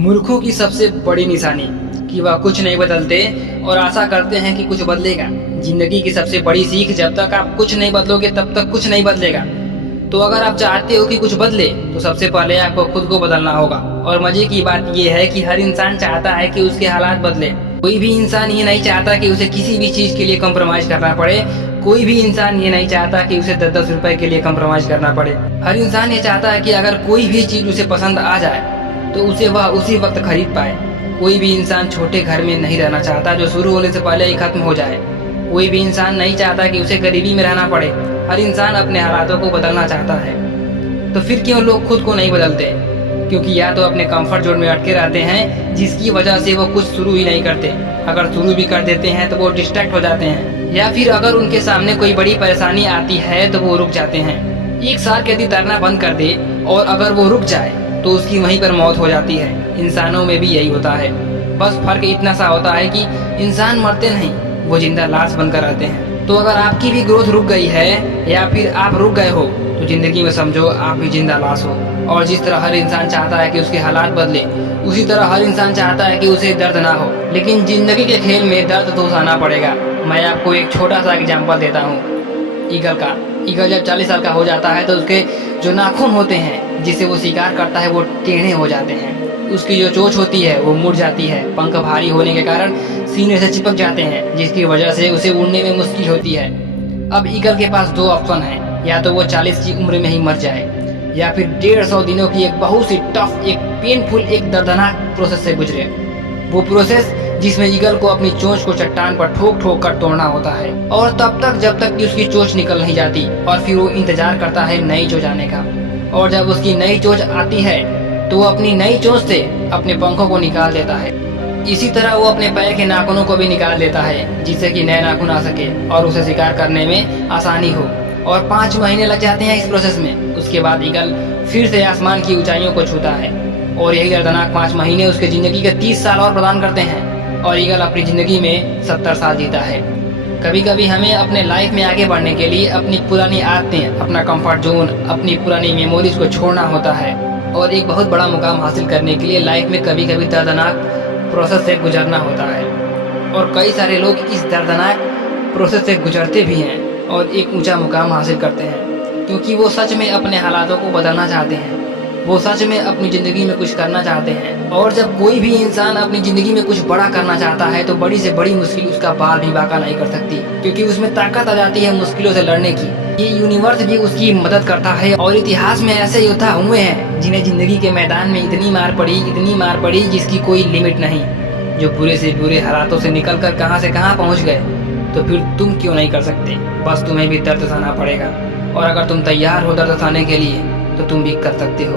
मूर्खों की सबसे बड़ी निशानी कि वह कुछ नहीं बदलते और आशा करते हैं कि कुछ बदलेगा। जिंदगी की सबसे बड़ी सीख, जब तक आप कुछ नहीं बदलोगे तब तक कुछ नहीं बदलेगा। तो अगर आप चाहते हो कि कुछ बदले तो सबसे पहले आपको खुद को बदलना होगा। और मजे की बात यह है कि हर इंसान चाहता है कि उसके हालात बदले। कोई भी इंसान ये नहीं चाहता कि उसे किसी भी चीज के लिए कॉम्प्रोमाइज करना पड़े। कोई भी इंसान ये नहीं चाहता कि उसे 10-10 रुपए के लिए कॉम्प्रोमाइज करना पड़े। हर इंसान ये चाहता है कि अगर कोई भी चीज उसे पसंद आ जाए तो उसे वह उसी वक्त खरीद पाए। कोई भी इंसान छोटे घर में नहीं रहना चाहता जो शुरू होने से पहले ही खत्म हो जाए। कोई भी इंसान नहीं चाहता कि उसे गरीबी में रहना पड़े। हर इंसान अपने हालातों को बदलना चाहता है। तो फिर क्यों लोग खुद को नहीं बदलते? क्योंकि या तो अपने कंफर्ट जोन में अटके रहते हैं, जिसकी वजह से वो कुछ शुरू ही नहीं करते। अगर शुरू भी कर देते हैं तो वो डिस्ट्रैक्ट हो जाते हैं, या फिर अगर उनके सामने कोई बड़ी परेशानी आती है तो वो रुक जाते हैं। एक शार्क यदि तैरना बंद कर दे और अगर वो रुक जाए तो उसकी वहीं पर मौत हो जाती है। इंसानों में भी यही होता है। बस फर्क इतना सा होता है कि इंसान मरते नहीं, वो जिंदा लाश बनकर रहते हैं। तो अगर आपकी भी ग्रोथ रुक गई है या फिर आप रुक गए हो तो जिंदगी में समझो आप भी जिंदा लाश हो। और जिस तरह हर इंसान चाहता है कि उसके हालात बदले, उसी तरह हर इंसान चाहता है कि उसे दर्द ना हो। लेकिन जिंदगी के खेल में दर्द तो उठाना पड़ेगा। मैं आपको एक छोटा सा एग्जाम्पल देता हूँ ईगल का। ईगल जब 40 साल का हो जाता है तो उसके जो नाखून होते हैं जिसे वो शिकार करता है वो टेढ़े हो जाते हैं। उसकी जो चोंच होती है वो मुड़ जाती है। पंख भारी होने के कारण सीने से चिपक जाते हैं, जिसकी वजह से उसे उड़ने में मुश्किल होती है। अब ईगल के पास 2 ऑप्शन है, या तो वो 40 की उम्र में ही मर जाए या फिर 150 दिनों की एक बहुत सी टफ, एक पेनफुल, एक दर्दनाक प्रोसेस से गुजरे। वो प्रोसेस जिसमें ईगल को अपनी चोंच को चट्टान पर ठोक ठोक कर तोड़ना होता है, और तब तक जब तक कि उसकी चोंच निकल नहीं जाती। और फिर वो इंतजार करता है नई चोंच आने का। और जब उसकी नई चोंच आती है तो वो अपनी नई चोंच से अपने पंखों को निकाल देता है। इसी तरह वो अपने पैर के नाखूनों को भी निकाल देता है, जिससे कि नए नाखून आ सके और उसे शिकार करने में आसानी हो। और 5 महीने लग जाते हैं इस प्रोसेस में। उसके बाद ईगल फिर से आसमान की ऊंचाइयों को छूता है, और यही दर्दनाक 5 महीने उसके जिंदगी के 30 साल और प्रदान करते हैं। और ईगल अपनी जिंदगी में 70 साल जीता है। कभी कभी हमें अपने लाइफ में आगे बढ़ने के लिए अपनी पुरानी आदतें, अपना कंफर्ट जोन, अपनी पुरानी मेमोरीज को छोड़ना होता है। और एक बहुत बड़ा मुकाम हासिल करने के लिए लाइफ में कभी कभी दर्दनाक प्रोसेस से गुजरना होता है। और कई सारे लोग इस दर्दनाक प्रोसेस से गुजरते भी हैं और एक ऊंचा मुकाम हासिल करते हैं, क्योंकि वो सच में अपने हालातों को बदलना चाहते हैं। वो सच में अपनी ज़िंदगी में कुछ करना चाहते हैं। और जब कोई भी इंसान अपनी ज़िंदगी में कुछ बड़ा करना चाहता है तो बड़ी से बड़ी मुश्किल उसका बाल भी बांका नहीं कर सकती, क्योंकि उसमें ताकत आ जाती है मुश्किलों से लड़ने की। ये यूनिवर्स भी उसकी मदद करता है। और इतिहास में ऐसे योद्धा हुए हैं जिन्हें ज़िंदगी के मैदान में इतनी मार पड़ी जिसकी कोई लिमिट नहीं, जो बुरे से बुरे हालातों से निकल कर कहाँ से कहाँ पहुँच गए। तो फिर तुम क्यों नहीं कर सकते? बस तुम्हें भी दर्द सहना पड़ेगा। और अगर तुम तैयार हो दर्द सहने के लिए तो तुम भी कर सकते हो।